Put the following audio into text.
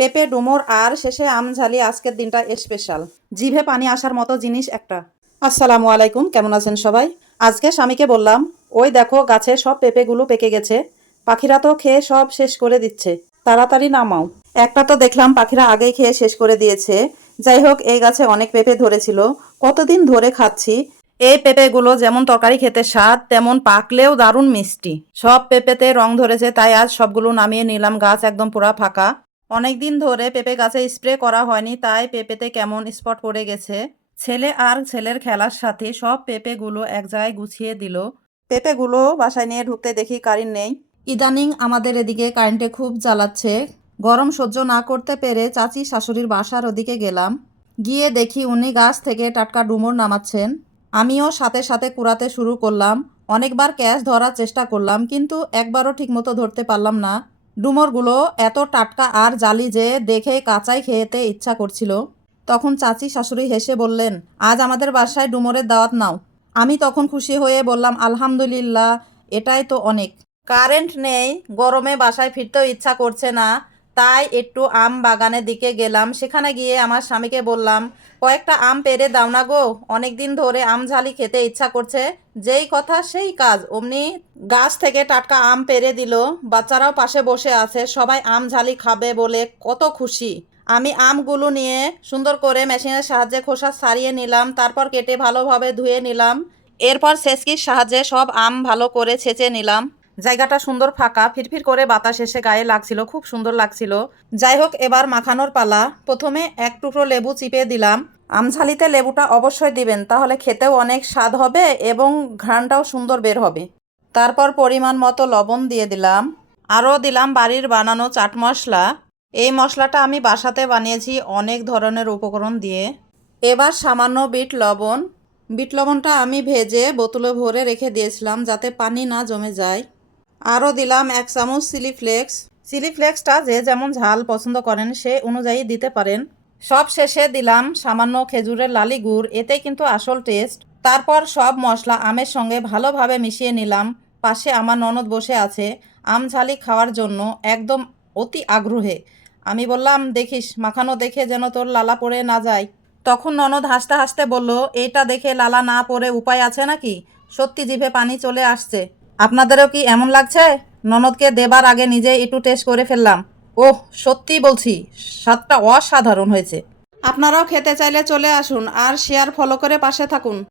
পেঁপে ডুমুর আর শেষে আম ঝালি আজকের দিনটা স্পেশাল। জিভে পানি আসার মতো জিনিস একটা। আসসালামু আলাইকুম, কেমন আছেন সবাই? আজকে স্বামীকে বললাম, ওই দেখো গাছে সব পেঁপেগুলো পেকে গেছে, পাখিরা তো খেয়ে সব শেষ করে দিচ্ছে, তাড়াতাড়ি নামাও। একটা তো দেখলাম পাখিরা আগেই খেয়ে শেষ করে দিয়েছে। যাই হোক, এই গাছে অনেক পেঁপে ধরেছিল, কতদিন ধরে খাচ্ছি। এই পেঁপেগুলো যেমন তরকারি খেতে স্বাদ, তেমন পাকলেও দারুণ মিষ্টি। সব পেঁপেতে রং ধরেছে, তাই আজ সবগুলো নামিয়ে নিলাম। গাছ একদম পুরা ফাঁকা। অনেকদিন ধরে পেঁপে গাছে স্প্রে করা হয়নি, তাই পেঁপেতে কেমন স্পট পড়ে গেছে। ছেলে আর ছেলের খেলার সাথে সব পেঁপেগুলো এক জায়গায় গুছিয়ে দিল। পেঁপেগুলো বাসায় নিয়ে ঢুকতে দেখি কারেন্ট নেই। ইদানিং আমাদের এদিকে কারেন্টে খুব জ্বালাচ্ছে। গরম সহ্য না করতে পেরে চাচি শাশুড়ির বাসার ওদিকে গেলাম। গিয়ে দেখি উনি গাছ থেকে টাটকা ডুমুর নামাচ্ছেন। আমিও সাথে সাথে কুড়াতে শুরু করলাম। অনেকবার ক্যাচ ধরার চেষ্টা করলাম, কিন্তু একবারও ঠিকমতো ধরতে পারলাম না। ডুমুরগুলো এত টাটকা আর জালি যে দেখে কাঁচাই খেতে ইচ্ছা করছিল। তখন চাচি শাশুড়ি হেসে বললেন, আজ আমাদের বাসায় ডুমুরের দাওয়াত নাও। আমি তখন খুশি হয়ে বললাম, আলহামদুলিল্লাহ, এটাই তো অনেক। কারেন্ট নেই, গরমে বাসায় ফিরতেও ইচ্ছা করছে না, তাই একটু আম বাগানের দিকে গেলাম। সেখানে গিয়ে আমার স্বামীকে বললাম, কয়েকটা আম পেড়ে দাও না গো, অনেক দিন ধরে আম ঝালি খেতে ইচ্ছা করছে। যেই কথা সেই কাজ, অমনি গাছ থেকে টাটকা আম পেড়ে দিল। বাচ্চারাও পাশে বসে আছে, সবাই আম ঝালি খাবে বলে কত খুশি। আমি আমগুলো নিয়ে সুন্দর করে মেশিনের সাহায্যে খোসা ছাড়িয়ে নিলাম, তারপর কেটে ভালোভাবে ধুয়ে নিলাম। এরপর ছেঁচকির সাহায্যে সব আম ভালো করে ছেঁচে নিলাম। জায়গাটা সুন্দর ফাঁকা, ফিরফির করে বাতাস এসে গায়ে লাগছিল, খুব সুন্দর লাগছিল। যাই হোক, এবার মাখানোর পালা। প্রথমে এক টুকরো লেবু চিপে দিলাম। আমঝালিতে লেবুটা অবশ্যই দিবেন, তাহলে খেতেও অনেক স্বাদ হবে এবং ঘ্রাণটাও সুন্দর বের হবে। তারপর পরিমাণ মতো লবণ দিয়ে দিলাম। আরও দিলাম বাড়ির বানানো চাট মশলা। এই মশলাটা আমি বাসাতে বানিয়েছি অনেক ধরনের উপকরণ দিয়ে। এবার সামান্য বিট লবণ। বিট লবণটা আমি ভেজে বোতলে ভরে রেখে দিয়েছিলাম যাতে পানি না জমে যায়। আরও দিলাম 1 চামচ চিলি ফ্লেক্স। চিলি ফ্লেক্সটা যে যেমন ঝাল পছন্দ করেন সে অনুযায়ী দিতে পারেন। সব শেষে দিলাম সামান্য খেজুরের লালি গুড়, এতে কিন্তু আসল টেস্ট। তারপর সব মশলা আমের সঙ্গে ভালোভাবে মিশিয়ে নিলাম। পাশে আমার ননদ বসে আছে আম ঝালি খাওয়ার জন্য, একদম অতি আগ্রহে। আমি বললাম, দেখিস মাখানো দেখে যেন তোর লালা পড়ে না যায়। তখন ননদ হাসতে হাসতে বলল, এইটা দেখে লালা না পড়ে উপায় আছে নাকি? সত্যি জিভে পানি চলে আসছে। আপনাদেরও কি এমন লাগছে? ননদকে দেবার আগে নিজে একটু টেস্ট করে ফেললাম। ওহ, সত্যি বলছি, স্বাদটা অসাধারণ হয়েছে। আপনারাও খেতে চাইলে চলে আসুন আর শেয়ার ফলো করে পাশে থাকুন।